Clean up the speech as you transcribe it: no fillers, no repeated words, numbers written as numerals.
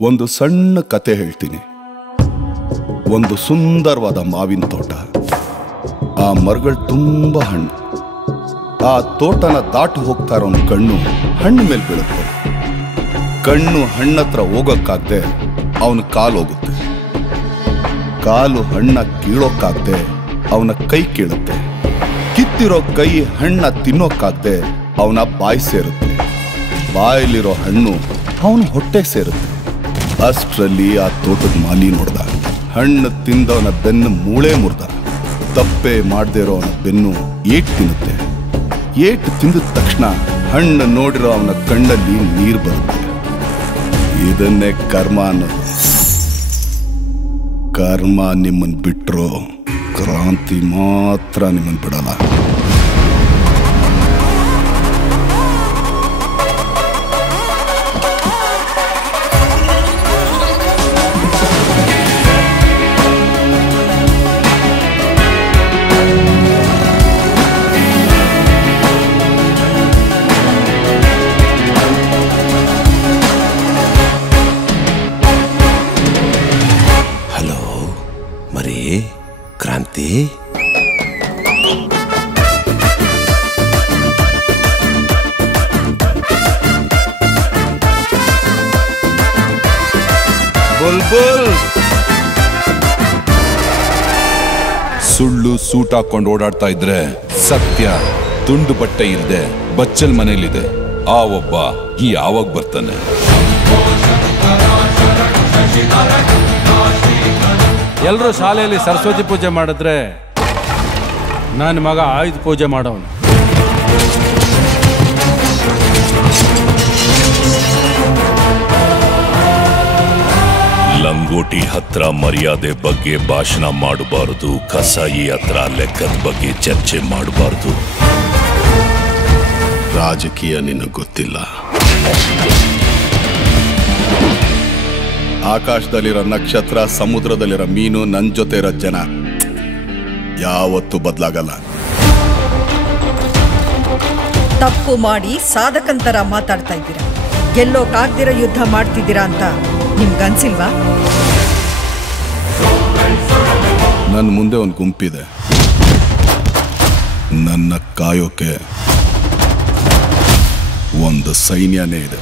ಒಂದು ಸಣ್ಣ ಕತೆ ಹೇಳ್ತೀನಿ. ಒಂದು ಸುಂದರವಾದ ಮಾವಿನ ತೋಟ. ಆ ಮರಗಳು ತುಂಬಾ ಹಣ್ಣು. ಆ ತೋಟನ ದಾಟು ಹೋಗ್ತಾ ಇರೋ ಕಣ್ಣು ಹಣ್ಣು ಮೇಲೆ ಬೀಳುತ್ತೆ. ಕಣ್ಣು ಹಣ್ಣತ್ರ ಹೋಗೋಕ್ಕಾಗದೆ ಅವನ ಕಾಲು ಹೋಗುತ್ತೆ. ಕಾಲು ಹಣ್ಣ ಕೀಳೋಕ್ಕಾಗದೆ ಅವನ ಕೈ ಕೀಳುತ್ತೆ. ಕಿತ್ತಿರೋ ಕೈ ಹಣ್ಣ ತಿನ್ನೋಕ್ಕಾಗದೆ ಅವನ ಬಾಯಿ ಸೇರುತ್ತೆ. ಬಾಯಲ್ಲಿರೋ ಹಣ್ಣು ಅವನ ಹೊಟ್ಟೆಗೆ ಸೇರುತ್ತೆ. ಅಷ್ಟರಲ್ಲಿ ಆ ತೋಟದ ಮಾಲಿ ನೋಡ್ದ. ಹಣ್ಣು ತಿಂದವನ ಬೆನ್ನು ಮೂಳೆ ಮುರ್ದ. ತಪ್ಪೆ ಮಾಡದೇ ಇರೋ ಅವನ ಬೆನ್ನು ಏಟು ತಿನ್ನುತ್ತೆ. ಏಟು ತಿಂದ ತಕ್ಷಣ ಹಣ್ಣು ನೋಡಿರೋ ಅವನ ಕಣ್ಣಲ್ಲಿ ನೀರು ಬರುತ್ತೆ. ಇದನ್ನೇ ಕರ್ಮ ಅನ್ನೋದು. ಕರ್ಮ ನಿಮ್ಮನ್ನು ಬಿಟ್ಟರು, ಕ್ರಾಂತಿ ಮಾತ್ರ ನಿಮ್ಮನ್ನು ಬಿಡಲ್ಲ. ಕ್ರಾಂತಿ, ಬುಲ್ಬುಲ್. ಸುಳ್ಳು ಸೂಟ್ ಹಾಕೊಂಡು ಓಡಾಡ್ತಾ ಇದ್ರೆ ಸತ್ಯ ತುಂಡು ಬಟ್ಟೆ ಇಲ್ಲದೆ ಬಚ್ಚಲ್ ಮನೇಲಿದೆ. ಆ ಒಬ್ಬ ಯಾವಾಗ ಬರ್ತಾನೆ? ಎಲ್ಲರೂ ಶಾಲೆಯಲ್ಲಿ ಸರಸ್ವತಿ ಪೂಜೆ ಮಾಡಿದ್ರೆ ನನ್ನ ಮಗ ಆಯುಧ ಪೂಜೆ ಮಾಡೋನು. ಲಂಗೋಟಿ ಹತ್ರ ಮರ್ಯಾದೆ ಬಗ್ಗೆ ಭಾಷಣ ಮಾಡಬಾರದು. ಕಸಾಯಿ ಹತ್ರ ಲೆಕ್ಕದ ಬಗ್ಗೆ ಚರ್ಚೆ ಮಾಡಬಾರದು. ರಾಜಕೀಯ ನಿನಗೆ ಗೊತ್ತಿಲ್ಲ. ಆಕಾಶದಲ್ಲಿರೋ ನಕ್ಷತ್ರ, ಸಮುದ್ರದಲ್ಲಿರೋ ಮೀನು, ನನ್ನ ಜೊತೆ ಇರೋ ಜನ ಯಾವತ್ತೂ ಬದಲಾಗಲ್ಲ. ತಪ್ಪು ಮಾಡಿ ಸಾಧಕಂತರ ಮಾತಾಡ್ತಾ ಇದ್ದೀರಾ. ಗೆಲ್ಲೋಕಾಗ್ದಿರೋ ಯುದ್ಧ ಮಾಡ್ತಿದ್ದೀರಾ ಅಂತ ನಿಮ್ಗನ್ಸಿಲ್ವಾ? ನನ್ನ ಮುಂದೆ ಒಂದು ಗುಂಪಿದೆ. ನನ್ನ ಕಾಯೋಕೆ ಒಂದು ಸೈನ್ಯನೇ ಇದೆ.